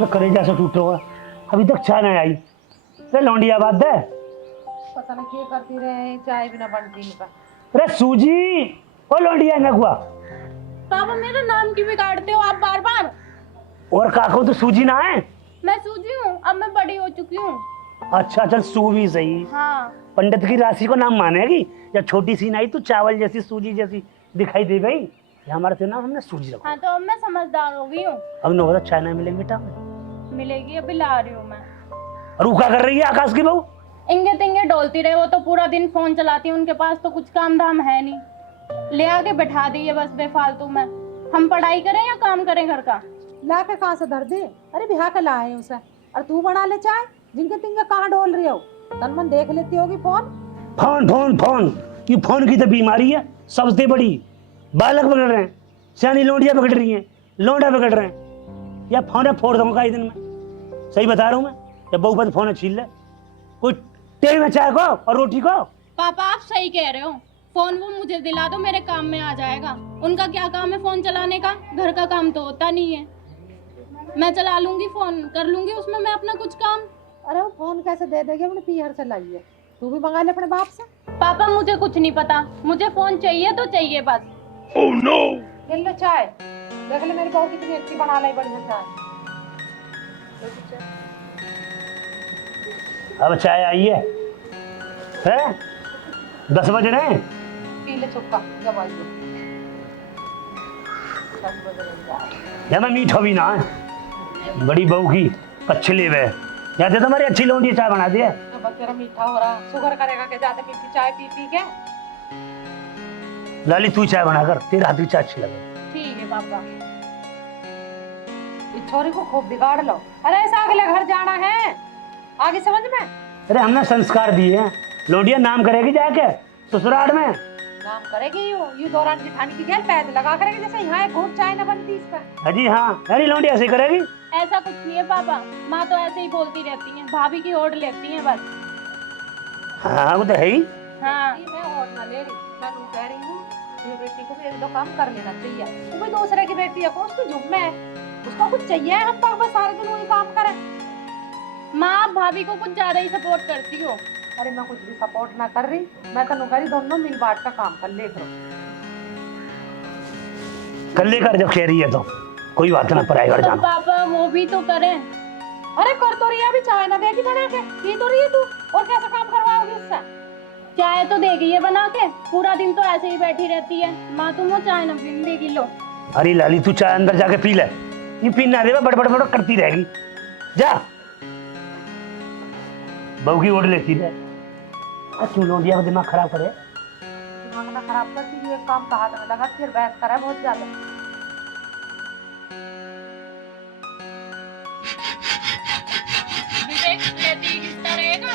साला कलेजा से टूटा हुआ, अभी तक चाय नहीं आई। अरे लौंडिया बात दे, पता नहीं क्या करती रहे, चाय भी ना बनती इनका। अरे सूजी, ओ लौंडिया ना हुआ। पापा मेरा नाम क्यों बिगाड़ते हो आप बार बार? और काको तो सूजी ना है। मैं सूजी हूँ, अब मैं बड़ी हो चुकी हूँ। अच्छा चल सू भी सही। हाँ। पंडित की राशि को नाम मानेगी या छोटी सी नाई तू चावल जैसी सूजी जैसी दिखाई दे गई। ये हमारे से नाम हमने सूजी रखा। हाँ तो अब मैं समझदार हो गई हूँ। अब नो बता चाय नहीं मिलेगी बेटा। मिलेगी, अभी ला रही हूँ मैं। और वो क्या कर रही है आकाश की बहू? इंगे तिंगे डोलती रहे, वो तो पूरा दिन फोन चलाती है, उनके पास तो कुछ काम धाम है नहीं। ले आके बैठा दी है बस बेफालतू में। हम पढ़ाई करें या काम करें घर का? ला के कहाँ से धर दे? अरे बिहा के लाए उसे, और तू बना ले चाय। जिनके तिनके कहाँ डोल रही हो? तन मन देख लेती होगी फोन। फोन फोन फोन, ये फोन की तो बीमारी है सबसे बड़ी। बालक पकड़ रहे हैं, सियानी लोंडिया पकड़ रही हैं, लोंडा पकड़ रहे हैं। या फोन फोड़ दूंगा इस दिन में, सही बता रहा हूँ मैं। जब बहू पर फोन छीन ले कोई तेल में चाय को और रोटी को। पापा आप सही कह रहे हो, फोन वो मुझे दिला दो, मेरे काम में आ जाएगा। उनका क्या काम है फोन चलाने का? घर का काम तो होता नहीं है। मैं चला लूंगी, फोन कर लूंगी उसमें मैं अपना कुछ काम। अरे वो फोन कैसे दे देगी? अपने पीहर से लाई है, तू भी मंगा ले अपने बाप से। पापा मुझे कुछ नहीं पता, मुझे फोन चाहिए तो चाहिए बस। Oh no. ले लो चाय, देख ले मेरी बहू कितनी अच्छी बना लाई बढ़िया चाय। अब चाय आई है 10 बज रहे हैं। पी ले चुपका जब आई हो। 10 बजे लग जाए। या मैं मीठा भी ना है, बड़ी बहू की पछले वे या तो तुम्हारी अच्छी लौंडी चाय बना दी है। तो बस तेरा मीठा हो रहा, शुगर करेगा के ज्यादा मीठी चाय पी पी के। लाली तू चाय बनाकर, तेरे हाथ की चाय अच्छी लगे। ठीक है पापा। इस छोरी को खूब बिगाड़ लो। अरे ऐसा अगले घर जाना है, आगे समझ में। अरे हमने संस्कार दिए हैं, लौंडिया नाम करेगी जाके ससुराल में। नाम करेगी यू दौरान जिठानी की गैल पैद लगा करेगी, जैसे यहाँ एक घूट चाय न बनती इस पर। अजी हाँ, अरे लौंडिया ऐसे करेगी। ऐसा कुछ नहीं है पापा, माँ तो ऐसे ही बोलती रहती है, भाभी की ओढ़ लेती है बस। हाँ वो तो है ही। हाँ मैं और ना ले रही, मैं तू कह रही हूँ मेरी बेटी को भी एक दो काम कर लेना चाहिए। वो भी दूसरे की बेटी है, उसको जुम्मे है, उसको कुछ चाहिए हम पर बस सारे दिन वही काम करे। माँ आप भाभी को कुछ ज्यादा ही सपोर्ट करती हो। अरे मैं कुछ भी सपोर्ट ना कर रही, मैं तो कह रही दोनों मिल बांट का काम कर ले करो। कर लेकर जब कह रही है तो कोई बात ना, पराई घर तो जाना। पापा वो भी तो करें। अरे कर तो रही है, अभी चाय ना देगी बना के, पी तो रही है तू, और कैसा काम करवाओगी उससे? चाय तो देगी ये बना के, पूरा दिन तो ऐसे ही बैठी रहती है। माँ तुम वो चाय न पीने देगी, लो। अरे लाली तू चाय अंदर जाके पी ले, ये पीना दे बड़ करती रहेगी। जा बहू की ओढ़ लेती है। क्यों लौंडिया का दिमाग खराब करे? दिमाग ना खराब करती है, एक काम का हाथ में लगा फिर बहस करा बहुत ज्यादा। विवेक लेती किसका रहेगा?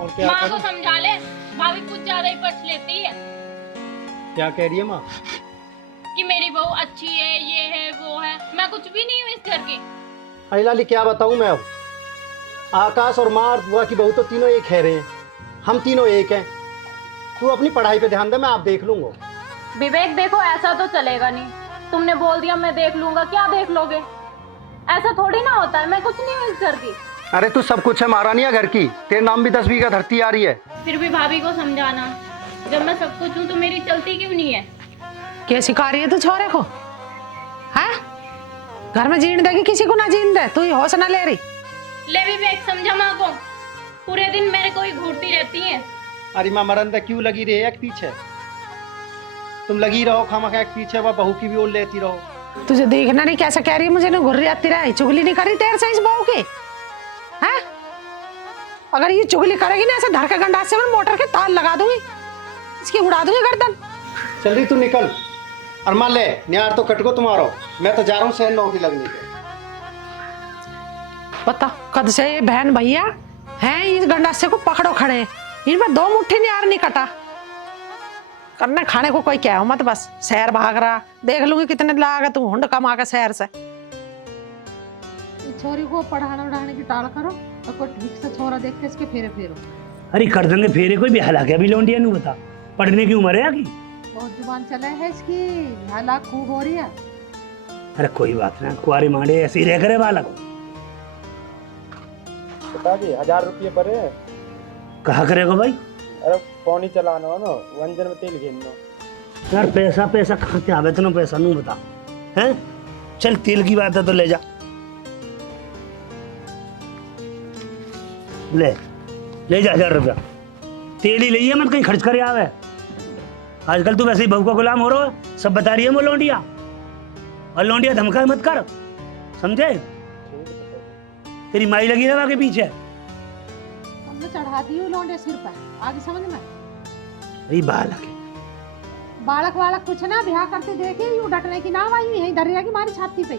और क्या माँ को करूं? समझा ले, भाभी कुछ ज्यादा ही पर्च लेती है क्या कह रही है माँ? कि मेरी बहू अच्छी है, ये है वो है। मैं कुछ भी नहीं हूँ इस घर की। अरे लाली क्या बताऊं मैं अब? आकाश और माँ और बुआ की बहू तो तीनों एक है रहे हैं, हम तीनों एक हैं। तू अपनी पढ़ाई पे ध्यान दे, मैं आप देख लूंगा। विवेक देखो ऐसा तो चलेगा नहीं, तुमने बोल दिया मैं देख लूंगा, क्या देख लोगे? ऐसा थोड़ी ना होता है, मैं कुछ नहीं हूँ इस घर की। अरे तू सब कुछ है महारानी है घर की, तेरे नाम भी 10 बीघा धरती आ रही है। फिर भी भाभी को समझाना, जब मैं सब कुछ हूँ तो मेरी चलती क्यों नहीं है? क्या सिखा रही है तू छोरे को? हैं? घर में जीने देगी किसी को ना जीने दे, तू ही होश ना ले रही। ले विवेक समझा माँ को, पूरे दिन मेरे को ही घूरती रहती है। अरे माँ मरंदा क्यों लगी रही है एक पीछे? तुम लगी रहो खामखा एक पीछे, वह बहू की भी ओर लेती रहो। तुझे देखना नहीं कैसे कह रही है, मुझे ना घुर जाती रही, चुगली नहीं करी तेरे से इस बहू की। हैं? अगर ये चुगली करेगी ना ऐसे धर के गंडास से मैं मोटर के तार लगा दूंगी, इसकी उड़ा दूंगी गर्दन। चल रही तू निकल, और मान ले निहार तो कटको तुम्हारो, मैं तो जा रहा हूँ शहर नौकरी लगने के। पता कद से ये बहन भैया हैं इस गंडासे को पकड़ो खड़े, इनमें 2 मुट्ठी निहार नहीं कटा। करने खाने को कोई क्या हो मत, बस शहर भाग रहा, देख लूंगी कितने लागा तू हुंड कमा के शहर से। छोरी को पढ़ाने उड़ाने की टाल करो, और कोई ठीक से छोरा देख के इसके फेरे फेरो। अरे कर देंगे फेरे, कोई बिहाल आ गया अभी लौंडिया नहीं बता, पढ़ने की उम्र है आगे। बहुत जुबान चले है इसकी, हालात खूब हो रही है। अरे कोई बात ना, कुआरे मांडे ऐसे ही रह करे बालक। पिताजी 1000 रुपये पड़े हैं। कहा करेगा भाई? अरे फोन ही चलाना हो ना, वंजन में तेल घेरना। यार पैसा पैसा कहाँ से आवे इतना पैसा नू बता हैं? चल तेल की बात है तो ले जा, ले जा 1000 रुपया तेल ही लिया, मत कहीं खर्च करे आवे। आजकल तू वैसे ही बहू का गुलाम हो रहा है, सब बता रही है वो लौंडिया, और लौंडिया धमका मत कर, समझे? तेरी माई लगी ना के पीछे। हमने चढ़ा दी लौंडे सिर पर, आगे समझ में। अरे बालक बालक वालक कुछ ना, ब्याह करते देखे यूं डटने की ना आई यहीं धर रहेगी हमारी छाती पे।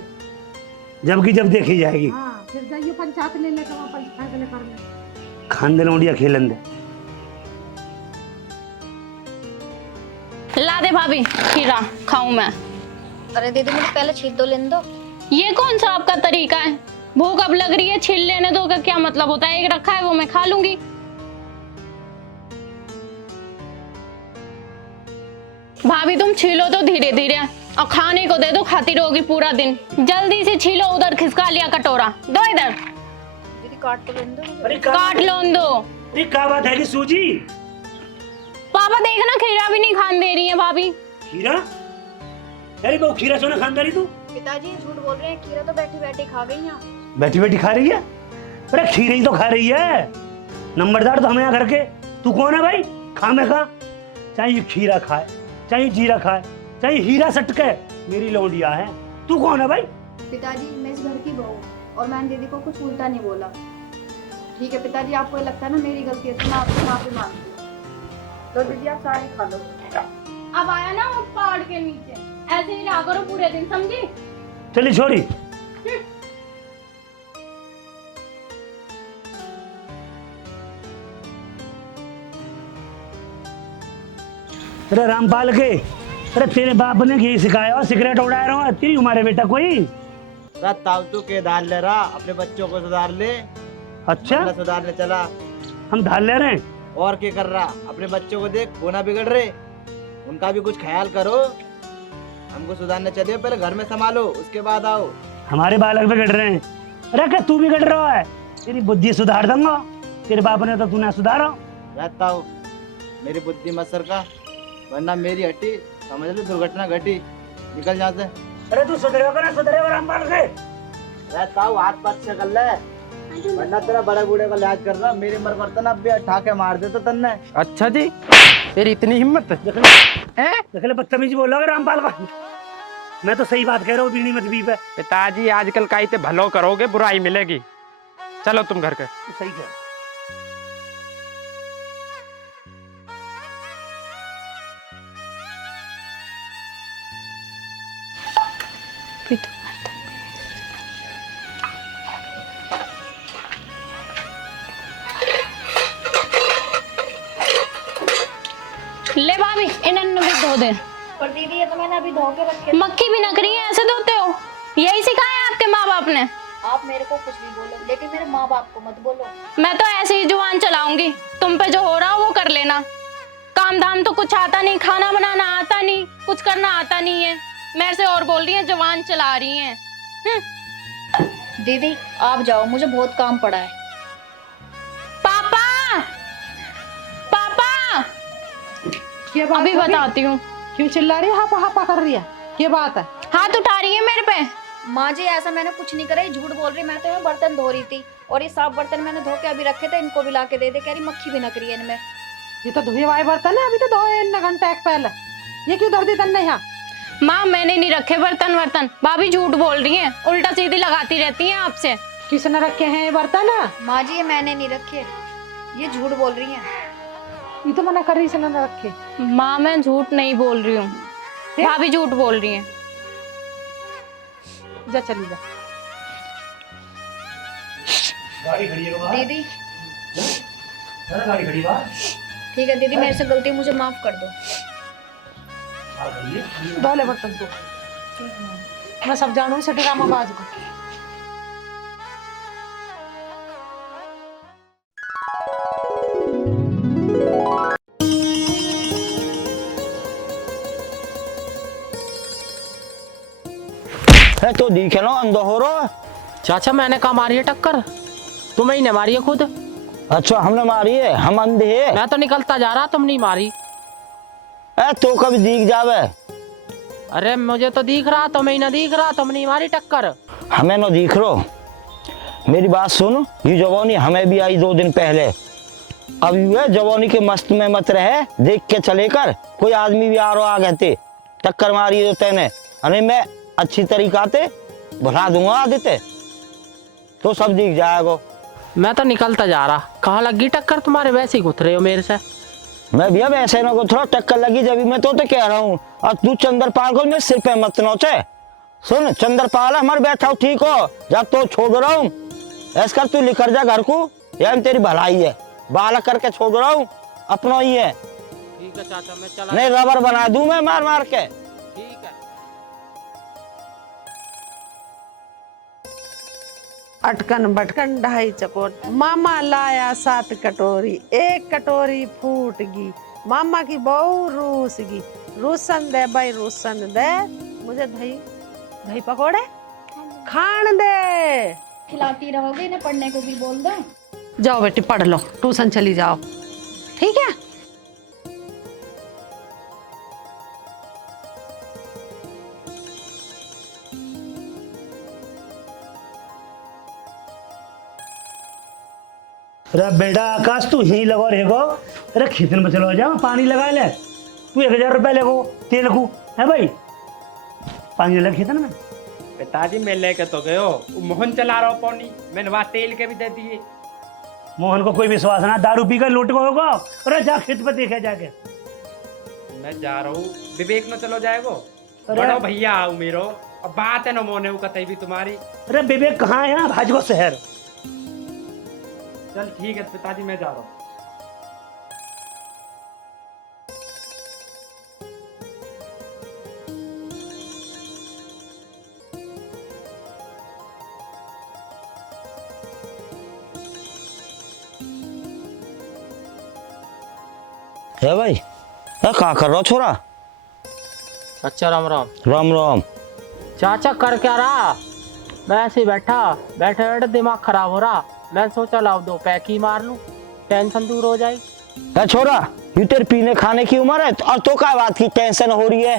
जबकि जब देखी जाएगी। हाँ, फिर जाइए पंचायत ले लेकर वहाँ पंचायत ले करने। खानदे लौंडिया खेलन दे। ला दे भाभी खीरा, खाऊं मैं। अरे दीदी मुझे पहले छील तो लेने दो। ये कौन सा आपका तरीका है? भूख अब लग रही है, छील लेने दो का क्या मतलब होता है? एक रखा है वो मैं खा लूंगी। भाभी तुम छीलो तो धीरे धीरे, और खाने को दे दो, खाती रहोगी पूरा दिन। जल्दी से छीलो, उधर खिसका लिया कटोरा, दो इधर। दीदी काट तो लेने दो। अरे काट लो दो। अरे क्या बात है कि सूजी? पापा देखना खीरा भी नहीं खान दे रही है भाभी। खीरा? अरे बहु खीरा सोना खानदारी तू? पिताजी झूठ बोल रहे हैं, खीरा तो बैठी बैठी खा गई यहाँ। बैठी बैठी खा रही है? अरे खीरे ही तो खा रही है, नंबरदार तो हमें यहाँ घर के। तू कौन है भाई? खा में खा, चाहे खीरा खाए, चाहे जीरा खाए, चाहे हीरा सटके, मेरी लौंडिया है। तू कौन है भाई? पिताजी मैं इस घर की बहू, और मैंने दीदी को कुछ उल्टा नहीं बोला। ठीक है पिताजी, आपको ये लगता है ना मेरी गलती है तो मैं आपसे माफी मांगती हूँ। तो दीदी आप सारे खा लो। अब आया ना वो पहाड़ के नीचे, ऐसे ही रहा करो पूरे दिन, समझी? चली छोड़ी। अरे रामपाल के, अरे तेरे बाप ने यही सिखाया और सिगरेट उड़ा रहा हूँ तेरी उम्र है बेटा कोई? तू के दाल ले रहा, अपने बच्चों को सुधार ले। अच्छा सुधारने चला, हम धार ले रहे हैं। और क्या कर रहा? अपने बच्चों को देख, वो ना बिगड़ रहे, उनका भी कुछ ख्याल करो। हमको सुधारने चले, पहले घर में संभालो, उसके बाद आओ। हमारे बालक बिगड़ रहे हैं। अरे क्या तू बिगड़ रहा है? तेरी बुद्धि सुधार दूंगा, तेरे बाप ने तो तू ना सुधारा। रहता हूँ, मेरी बुद्धि मत सरका, वरना मेरी हट्टी समझ लो दुर्घटना घटी। निकल यहाँ से। अरे तू सुधरेगा ना सुधरेगा रामपाल के? रहता हूँ, हाथ पाथ से कर ले, वरना तेरा बड़े बूढ़े का लिहाज कर रहा। मेरी उम्र बर्तन अब भी उठा के मार दे तो तन्ने। अच्छा जी, तेरी इतनी हिम्मत देख ले बदतमीजी बोल रहा है रामपाल का। मैं तो सही बात कह रहा हूँ, बीड़ी मत पी पे। पिताजी आजकल का इतने भलो करोगे बुराई मिलेगी। चलो तुम घर के। सही कह रहा। ले भाभी इन्हें भी धो दे। पर दीदी ये तो मैंने अभी धो के रखे। मक्खी भी नकरी है, ऐसे धोते हो? यही सिखाया आपके माँ बाप ने? आप मेरे को कुछ नहीं बोलो, लेकिन मेरे माँ बाप को मत बोलो। मैं तो ऐसे ही जुबान चलाऊंगी, तुम पे जो हो रहा वो कर लेना। काम धाम तो कुछ आता नहीं, खाना बनाना आता नहीं, कुछ करना आता नहीं है। मेरे से और बोल रही है जुबान चला रही है। दीदी आप जाओ, मुझे बहुत काम पड़ा है। पापा पापा क्या बात अभी है? बताती हूँ। क्यों चिल्ला रही है? हापा हापा कर रही है, क्या बात है? हाथ उठा रही है मेरे पे। माँ जी ऐसा मैंने कुछ नहीं करा, ये झूठ बोल रही। मैं तो यहाँ बर्तन धो रही थी, और ये साफ बर्तन मैंने धो के अभी रखे थे, इनको भी ला के दे दे। कह रही मक्खी भी नकरी है इनमें। ये तो धुए वाले बर्तन है, अभी तो धोए इन घंटे एक पहले। ये क्यों धर दी तन्ने यहाँ? माँ मैंने नहीं रखे बर्तन वर्तन, भाभी झूठ बोल रही है, उल्टा सीधी लगाती रहती है आपसे। किसने रखे हैं ये बर्तन? माँ जी ये मैंने नहीं रखे, ये झूठ बोल रही हैं। ये तो मना कर रही, इसने न रखे। माँ मैं झूठ नहीं बोल रही हूँ, भाभी झूठ बोल रही है। जा चली जा। गाड़ी खड़ी है बाहर। दीदी अरे गाड़ी खड़ी बाहर। ठीक है दीदी, मेरे से गलती, मुझे माफ कर दो। आ गई है। धो ले बर्तन तू, मैं सब जानू इस ड्रामा बाज को। है तो दिखे ना अंदर हो रहा। चाचा मैंने कहा मारी है टक्कर। तुम्हें ही ने मारी है खुद। अच्छा हमने मारी है, हम अंधे हैं। मैं तो निकलता जा रहा, तुम नहीं मारी। तो कभी दिख जावे। अरे मुझे तो दिख रहा, तुम्हें ही ना दिख रहा, तुम नहीं मारी टक्कर। हमें न दिख रो। मेरी बात सुन, ये जवानी हमें भी आई 2 दिन पहले। अब ये जवानी के मस्त में मत रहे, देख के चले कर। कोई आदमी भी आ रहा आगे ते टक्कर मारी तो तेने, अरे मैं अच्छी तरीका से भुला दूंगा आदित्य, तो सब दिख जाएगा। मैं तो निकलता जा रहा, कहाँ लगी टक्कर तुम्हारे, वैसे ही गुथ रहे हो मेरे से। मैं भैया वैसे ना को थोड़ा टक्कर लगी जब मैं तो कह रहा हूँ। और तू चंद्रपाल को मेरे सिर पे मत नोचे। सुन चंद्रपाल हमारे बैठा हो ठीक हो, जब तो छोड़ रहा हूँ ऐसा कर, तू लिखर जा घर को, यह तेरी भलाई है। बालक करके छोड़ रहा हूँ, अपना ही है। ठीक है चाचा, मैं चला। नहीं रबर बना दूं मैं मार मार के। ठीक है। अटकन बटकन ढाई चकोर, मामा लाया 7 कटोरी, 1 कटोरी फूट गई। मामा की बहू रूस गई, रूसन दे भाई रूसन दे, मुझे दही दही पकोड़े खान दे। खिलाती रहोगे, इन्हें पढ़ने को भी बोल दो। जाओ बेटी पढ़ लो, ट्यूशन चली जाओ, ठीक है। अरे बेटा आकाश तू ही लगो रहेगो। अरे खेतन में चलो जाओ, पानी लगा ले। तू 1000 रुपये लगो तेल को, है भाई? पानी लगा खेतन में। पिताजी मैं लेके तो गयो, मोहन चला रहा हूँ पानी, मैंने वहाँ तेल के भी दे दिए। मोहन को कोई विश्वास ना, दारू पीकर लौट को होगा। अरे जा खेत पे देखे जाके। मैं जा रहा हूँ, विवेक न चलो जाएगो। अरे बड़ो भैया आओ मेरो, अब बात है न मोने कतई भी तुम्हारी। अरे विवेक कहाँ है? भाजपा शहर। चल ठीक है पिताजी, मैं जा रहा हूँ। है भाई, क्या कर रहा हो छोरा? अच्छा राम राम। राम राम। चाचा कर क्या रहा? मैं ऐसे ही बैठे बैठे दिमाग खराब हो रहा, मैं सोचा लाओ 2 पैक ही मार लूं, टेंशन दूर हो जाएगी। छोरा ये तेरे पीने खाने की उम्र है और तो क्या बात की टेंशन हो रही है?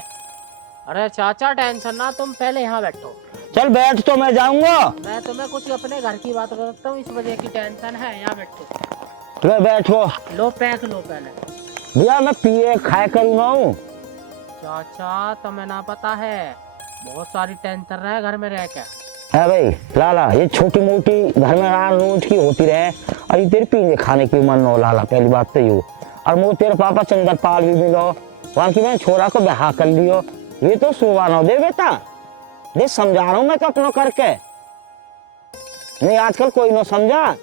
अरे चाचा टेंशन ना, तुम पहले यहाँ बैठो। चल बैठ तो मैं जाऊंगा। मैं तुम्हें कुछ अपने घर की बात करता हूँ, इस वजह की टेंशन है, यहाँ बैठो। मैं बैठो। लो पैक लो पहले। भैया मैं पिए खाए करूँगा हूँ। चाचा तुम्हें ना पता है, बहुत सारी टेंशन रहे घर में रह के। है भाई लाला, ये छोटी मोटी घर में रोज की होती रहे, और ये तेरे पीने खाने की उम्र नो लाला, पहली बात तो यू। और वो तेरे पापा चंद्रपाल भी मिलो, वहाँ की मैंने छोरा को ब्याह कर लियो, ये तो सुबह न दे बेटा। देख समझा रहा हूँ मैं तो अपनों करके, नहीं आजकल कोई न समझा।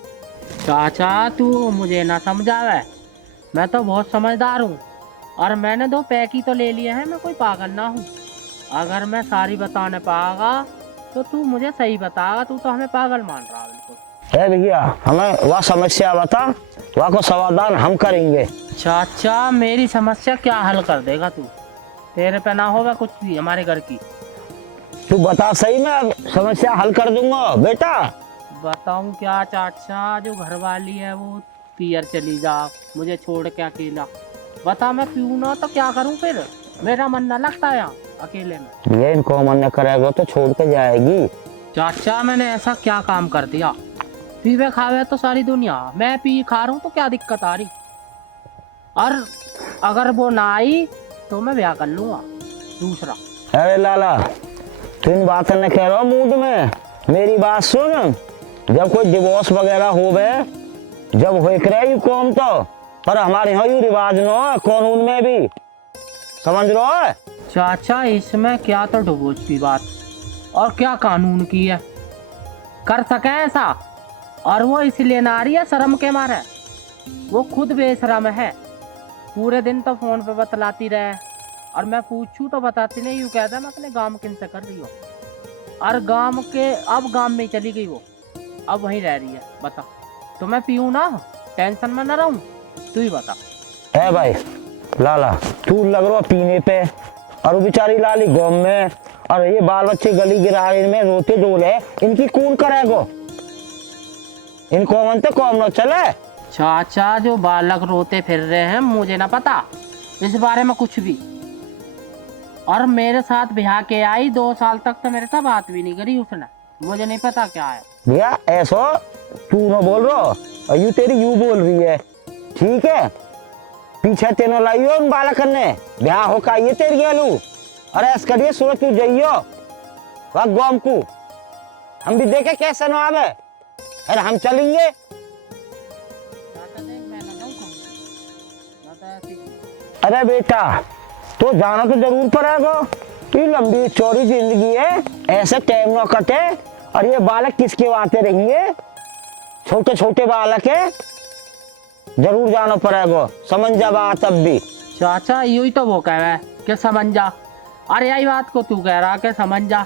चाचा तू मुझे ना समझावे, मैं तो बहुत समझदार हूँ, और मैंने 2 पैक ही तो ले लिए हैं, मैं कोई पागल ना हूँ। अगर मैं सारी बताने पाएगा तो तू मुझे सही बताएगा, तू तो हमें पागल मान रहा है बिल्कुल। है भैया हमें वह समस्या बता, वह को समाधान हम करेंगे। चाचा मेरी समस्या क्या हल कर देगा तू? तेरे पे ना होगा कुछ भी हमारे घर की। तू बता सही, मैं समस्या हल कर दूंगा बेटा। बताऊं क्या चाचा, जो घर वाली है वो पियर चली जा, मुझे छोड़ के अकेला। बता मैं पीऊँ ना तो क्या करूं फिर? मेरा मन ना लगता है यहाँ अकेले में। ये इनको मन न करेगा तो छोड़ के जाएगी। चाचा मैंने ऐसा क्या काम कर दिया? पीवे खावे तो सारी दुनिया, मैं पी खा रहा हूँ तो क्या दिक्कत आ रही? और अगर वो ना आई तो मैं ब्याह कर लूंगा दूसरा। अरे लाला तू इन बातें न कह रहा मूड में, मेरी बात सुन। जब कोई डिवोर्स वगैरह हो गए, जब हो रहे कौन तो, पर हमारे यहाँ यू रिवाज न हो कानून में भी, समझ लो है? चाचा इसमें क्या तो डिवोर्स की बात और क्या कानून की है, कर सके ऐसा? और वो इसलिए ना आ रही है शर्म के मारे, वो खुद बेशरम है, पूरे दिन तो फोन पे बतलाती रहे, और मैं पूछूं तो बताती नहीं, यूँ कहता मैं अपने गांव किन से कर रही हूँ, और गांव के अब गांव में चली गई वो, अब वहीं रह रही है। बता तो मैं पीऊँ ना, टेंशन में ना रहूँ, तू ही बता। है भाई लाला तू लग रहा पीने पे, और वो बेचारी लाली गाँव में, और ये बाल बच्चे गली गिराए में रोते डोले, इनकी कौन करेगो? इनको मन तो कौन न चले। चाचा जो बालक रोते फिर रहे हैं मुझे ना पता इस बारे में कुछ भी। और मेरे साथ ब्याह के आई 2 साल तक तो मेरे साथ बात भी नहीं करी उसने, मुझे नहीं पता क्या है। भैया ऐसो तू न बोल रहा और यू तेरी यू बोल रही है, ठीक है। पीछे तेनो लाइयो उन बालक ने ब्याह हो का ये तेरी गेलू और ऐस करिए सूरज तू जाइयो वह गाँव को, हम भी देखे कैसे न आवे। अरे हम चलेंगे। अरे बेटा तो जाना तो जरूर पड़ेगा, ये लंबी चौड़ी जिंदगी है, ऐसे टाइम न कटे। और ये बालक किसके आते रहेंगे, छोटे छोटे बालक है, जरूर जाना पड़ेगा। समझ जा बात अब भी। चाचा यू ही तो वो कह रहा है कि समझ जा। अरे यही बात को तू कह रहा कि समझ जा,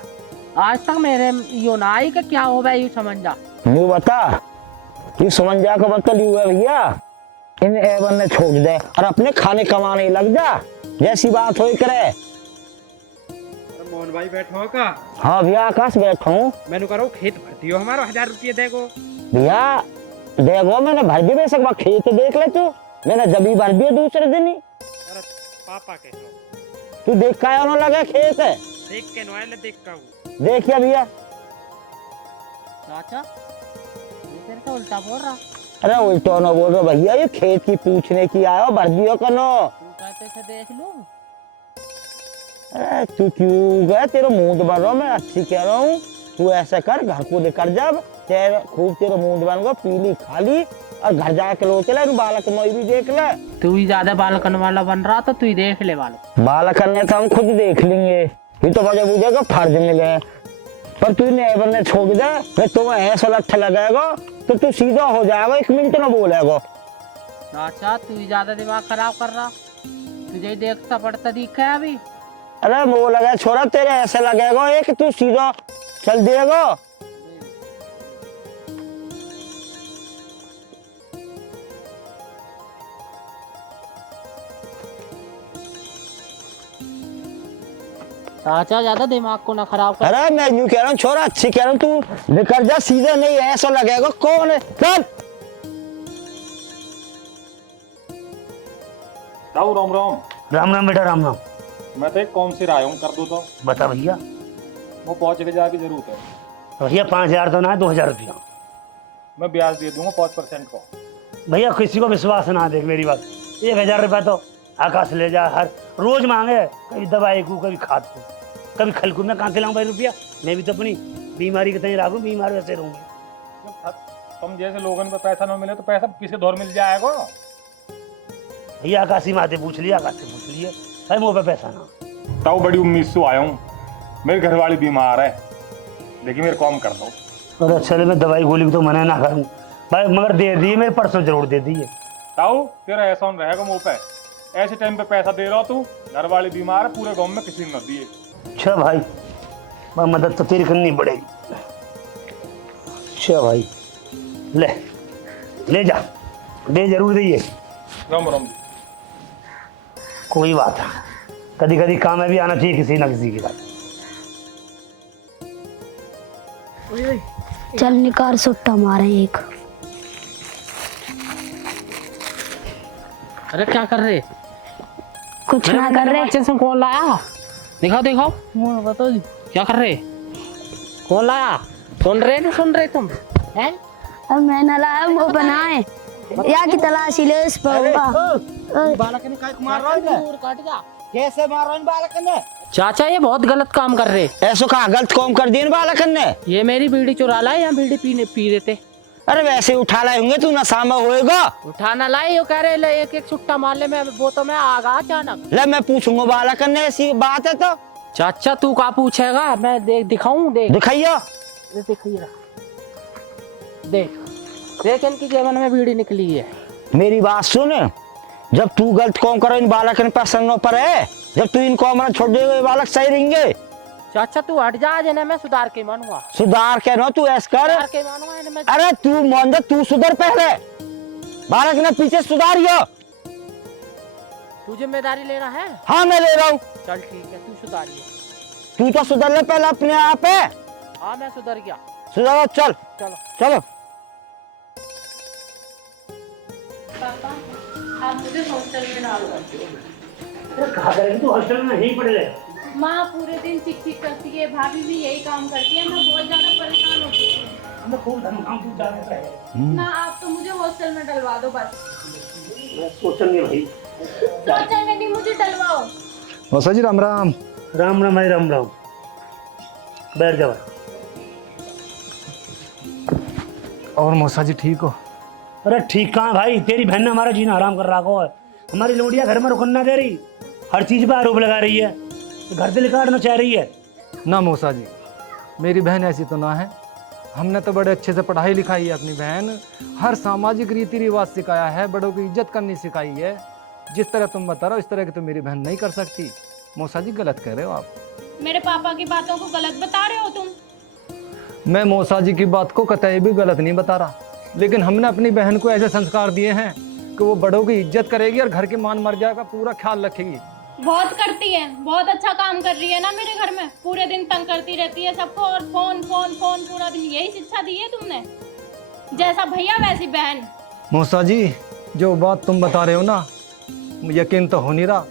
आज तक मेरे यू ना आई कि क्या हो गया यू समझ जा। यू बता ये समझ जा का मतलब यू है भैया इन एवन ने छोड़ दे और अपने खाने कमाने लग जा, जैसी बात हो करे। मोहन भाई बैठो का। हाँ भैया आकाश बैठा हूँ। मैंने करो खेत भरती हो हमारा 1000 रुपये देगो। भैया देखो मैंने भर दिए बेशक बात खेत देख ले तू, मैंने जब ही भर दिए दूसरे दिन ही। अरे पापा के हो तू देख का होने लगा खेत है, देख के नोएल देख का देखिए भैया। चाचा ये तेरे को उल्टा बोल रहा। अरे उल्टा न बोल रहा भैया, ये खेत की पूछने की आयो भर दियो कनो। तू कहते थे देख लूं। अरे तू क्यों गया, तेरा मूड बन रहा, मैं अच्छी कह रहा हूँ। तू ऐसा कर घर को लेकर जब तेरा खूब तेरा मूड बन गया, पीली खाली और घर जाके लो चला बालक मोई भी देख ले। तू ही ज्यादा बालकन वाला बन रहा तो तू ही देख ले बालक। बालक करने तो हम खुद देख लेंगे, ये तो वजह बुझेगा फर्ज मिले। पर तू नेबर ने छोड़ दे, मैं तुम्हें ऐसा अच्छा लगेगा तो तू सीधा हो जाएगा, 1 मिनट न बोलेगा। चाचा तू ही ज्यादा दिमाग खराब कर रहा, तुझे ही देखता पड़ता दिखा है अभी। अरे वो लगे छोरा तेरे ऐसे लगेगा एक तू सीधा चल देगा। चाचा ज्यादा दिमाग को ना खराब कर। अरे मैं यूं कह रहा हूँ छोरा अच्छी कह रहा हूँ, तू निकल जा सीधे, नहीं ऐसा लगेगा कौन है चल। राम राम। राम राम बेटा राम राम। मैं तो एक कौन सी राय हूँ कर दो तो। बता भैया। वो पहुंच के जाके जरूरत है भैया 5000 तो ना 2000 रुपया। मैं ब्याज दे दूंगा 5% को। भैया किसी को विश्वास ना देख मेरी बात, 1000 रुपया तो आकाश ले जा, हर रोज मांगे, कभी दवाई को कभी खाद को कभी खल को। मैं कहाँ से लाऊं भाई रुपया, मैं भी तो अपनी बीमारी के तय राखू, बीमार वैसे रहूंगा। तुम जैसे लोगों पे पैसा ना मिले तो पैसा किसी दौर मिल जाएगा। भैया आकाशी माते पूछ लिया, आकाश से पूछ लिए भाई मुँह पे पैसा ना। ताऊ बड़ी उम्मीद से आया हूँ, मेरे घर वाली बीमार है, लेकिन मेरे काम कर दो। और चले मैं दवाई गोली तो मना ना करूँ भाई, मगर दे दिए मेरे परसों जरूर दे दिए। ताऊ तेरा ऐसा रहेगा मुँह पे, ऐसे टाइम पे पैसा दे रहा तू, घर वाली बीमार है, पूरे गाँव में किसी ने न दिए। अच्छा भाई मदद तो तेरी करनी पड़ेगी। अच्छा भाई ले ले जा, दे जरूर दिए। राम राम। कोई बात है, कभी कभी काम में भी आना चाहिए किसी ना किसी की बात। चल निकाल सुट्टा मारे एक। अरे क्या कर रहे? कुछ ना कर रहे। बच्चे से कौन लाया? दिखाओ दिखाओ। बताओ क्या कर रहे? कौन लाया? सुन रहे तुम हैं? अब मैं न लाया, वो बनाए या की तलाशी ले इस पर। बालक ने काय मार रहा है, कैसे मार रहा है बालक ने? चाचा ये बहुत गलत काम कर रहे। ऐसो कहा गलत काम कर दिए बालक ने? ये मेरी बीड़ी चुरा लाए, यहाँ बीड़ी पी रहे थे। अरे वैसे उठा लाए होंगे, तू नशा में होएगा। उठाना लाए, यो कह रहे एक एक छुट्टा मार ले, मैं वो तो मैं आ गया अचानक। ले मैं पूछूंगा बालक ने, ऐसी बात है तो। चाचा तू का पूछेगा, मैं दिखाऊं? दिखाइयो। दिखाइए, देख इनकी जेबन में बीड़ी निकली है। मेरी बात सुन, जब तू गलत काम करे इन बालक ने पसंद पर है, जब तू इनको मना छोड़ देगा बालक सही रहेंगे। चाचा तू हट जा, जने मैं सुधार के मानूंगा। सुधार के ना तू ऐसा कर। सुधार के मानूंगा मैं। अरे तू मान जा, तू सुधर पहले, बालक ने पीछे सुधारियो। तू जिम्मेदारी ले रहा है? हाँ मैं ले रहा हूँ। चल ठीक है, तू सुधारिए। तू तो सुधर ले पहले अपने आप है। हाँ मैं सुधर गया। सुधर चल। चलो चलो। आप मुझे हॉस्टल में डाल दो। अरे कहा करेंगे तू हॉस्टल में नहीं पड़े रहे। माँ पूरे दिन चिक चिक करती है, भाभी भी यही काम करती है, मैं बहुत ज्यादा परेशान होती हूँ। हमें खूब धमकाऊं तू जाने रहे। ना आप तो मुझे हॉस्टल में डलवा दो बस। मैं सोचेंगे भाई। सोचेंगे नहीं, मुझे डलवाओ। मौसा जी राम राम। राम राम भाई राम राम। बैठ जाओ। और मौसा जी ठीक हो? अरे ठीक कहाँ भाई, तेरी बहन ने हमारा जीना हराम कर रखा है। हमारी लोडिया घर में रुकन ना दे रही, हर चीज पे आरोप लगा रही है, घर से निकालना चाह रही है। ना मौसा जी, मेरी बहन ऐसी तो ना है। हमने तो बड़े अच्छे से पढ़ाई लिखाई है अपनी बहन, हर सामाजिक रीति रिवाज सिखाया है, बड़ों की इज्जत करनी सिखाई है। जिस तरह तुम बता रहे हो इस तरह की तो मेरी बहन नहीं कर सकती। मौसा जी गलत कह रहे हो आप। मेरे पापा की बातों को गलत बता रहे हो तुम। मैं मौसा जी की बात को कतई भी गलत नहीं बता रहा, लेकिन हमने अपनी बहन को ऐसे संस्कार दिए हैं कि वो बड़ों की इज्जत करेगी और घर की मान मर्यादा का पूरा ख्याल रखेगी। बहुत करती है, बहुत अच्छा काम कर रही है ना मेरे घर में। पूरे दिन तंग करती रहती है सबको, और फोन फोन फोन पूरा दिन। यही शिक्षा दी है तुमने, जैसा भैया वैसी बहन। मौसा जी जो बात तुम बता रहे हो ना, यकीन तो हो नहीं रहा,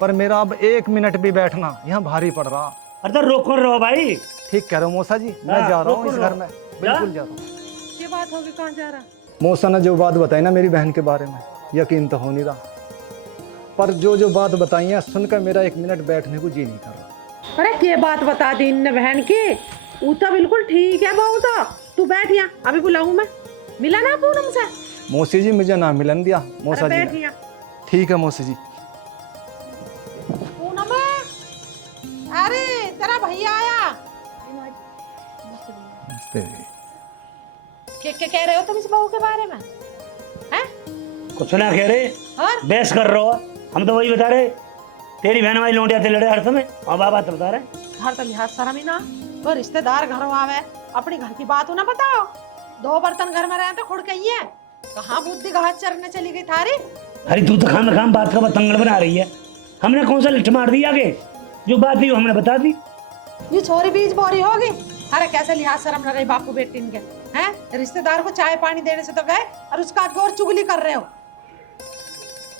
पर मेरा अब 1 मिनट भी बैठना यहाँ भारी पड़ रहा। अरे तो रोको रहो भाई। ठीक कह रहे हो मौसा जी, मैं जा रहा हूँ इस घर में, बिल्कुल जा रहा हूँ। ये बात होगी, कहाँ जा रहा? मौसा ने जो बात बताई ना मेरी बहन के बारे में, यकीन तो हो नहीं रहा, पर जो जो बात बताई है सुनकर मेरा 1 मिनट बैठने को जी नहीं कर रहा। अरे क्या बात बता दी इन बहन की, वो तो बिल्कुल ठीक है बहू। तो तू बैठ यहाँ, अभी बुलाऊं मैं। मिला ना पूनम से? मौसी जी मुझे ना मिलन दिया मौसा बैठ जी। यहाँ। ठीक है मौसी जी। पूनम, अरे तेरा भैया आया। क्या कह रहे हो तुम इस बहू के बारे में? हैं? कुछ ना कह रहे, और बहस कर रहे हो। हम तो वही बता रहे, तेरी बहन हमारी लोंडिया से लड़े हर समय, और बाबा तो बता रहे। घर तो लिहाज शर्म ही ना, वो रिश्तेदार घर आवे, अपनी घर की बात ना बताओ। 2 बर्तन घर में रहे तो खुड़ गई है, कहाँ बुद्धि घास चरने चली गई थारी। अरे तू तो खाम बात का बतंगड़ बना रही है। हमने कौन सा लिट मार दिया आगे? जो बात थी वो हमने बता दी। ये छोरी बीज बोरी होगी। अरे कैसे लिहाज शर्म न रही बापू बेटी इनके, हैं? रिश्तेदार को चाय पानी देने से तो गए और उसका आगे और चुगली कर रहे हो।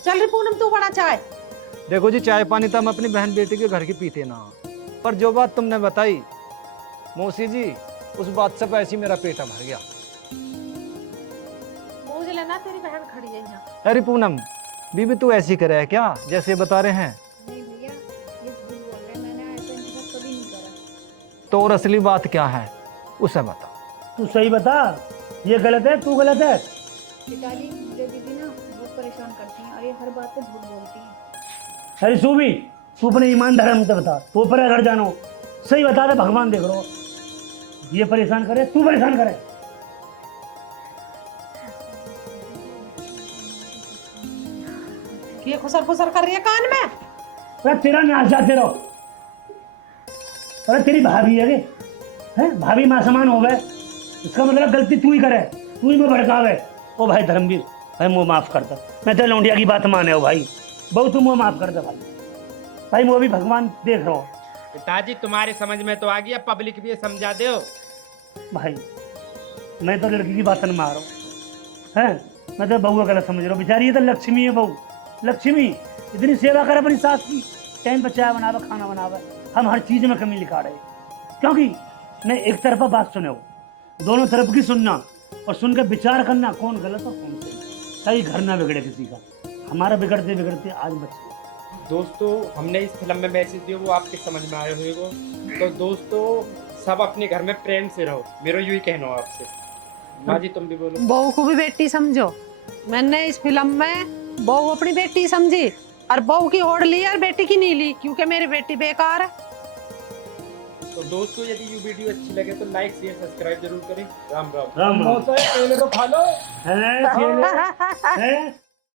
चल रही पूनम तू बना चाय। देखो जी, चाय पानी तो हम अपनी बहन बेटी के घर की पीते ना, पर जो बात तुमने बताई मौसी जी, उस बात से ऐसी मेरा पेटा भर गया। मुझे लेना तेरी बहन खड़ी है यहाँ। अरे पूनम बीबी तू ऐसी करे है क्या जैसे बता रहे हैं? नहीं भैया, ये झूठ बोल रहे हैं, मैंने ऐसा इनके साथ कभी नहीं करा। तो और असली बात क्या है उसे बता। तू सही बता, ये गलत है, तू गलत है। पिताजी मुझे दीदी ना बहुत परेशान करती हैं और ये हर बात पे झूठ बोलती हैं। अरे सूबी, तू अपने ईमान धर्म से बता, तू ऊपर है घर जानो, सही बता दे। भगवान देख रहो, ये परेशान करे, तू परेशान करे। ये खुसर खुसर कर रही है कान में। अरे तेरा नाच जाते रहो। अरे तेरी भाभी है हैं? भाभी माँ समान हो गए, इसका मतलब गलती तू ही करे, तू ही में भड़कावे। ओ भाई धर्मवीर, भाई मुँह माफ कर दे। मैं तो लौंडिया की बात माने हो भाई, बहुत तू मुँह माफ कर दे भाई। भाई मुँह भी भगवान देख रहा हो। पिताजी तुम्हारे समझ में तो आ गया, पब्लिक भी समझा दो। भाई मैं तो लड़की की बात न मारो हैं, मैं तो बहू का गलत समझ रहा हूँ। बेचारी ये तो लक्ष्मी है बहू, लक्ष्मी इतनी सेवा करे अपनी सास की, टाइम पर चाय बनावे, खाना बनावे। हम हर चीज़ में कमी लिखा रहे, क्योंकि नहीं एक तरफा बात सुने हो, दोनों तरफ की सुनना और सुन के विचार करना, कौन गलत और कौन सही, ताकि घर ना बिगड़े किसी का। हमारा बिगड़ते बिगड़ते आज बच गया। दोस्तों हमने इस फिल्म में मैसेज दिया वो आपके समझ में आए होगा। तो दोस्तों सब अपने घर में प्रेम से रहो, मेरा यही कहना है आपसे। माँ जी तुम भी बोलो। बहू को भी बेटी समझो। मैंने इस फिल्म में बहू अपनी बेटी समझी और बहू की ओढ़ ली और बेटी की नहीं ली, क्योंकि मेरी बेटी बेकार है। तो दोस्तों यदि ये वीडियो अच्छी लगे तो लाइक शेयर सब्सक्राइब जरूर करें। राम राम। राम राम। तो खा लो। हैं?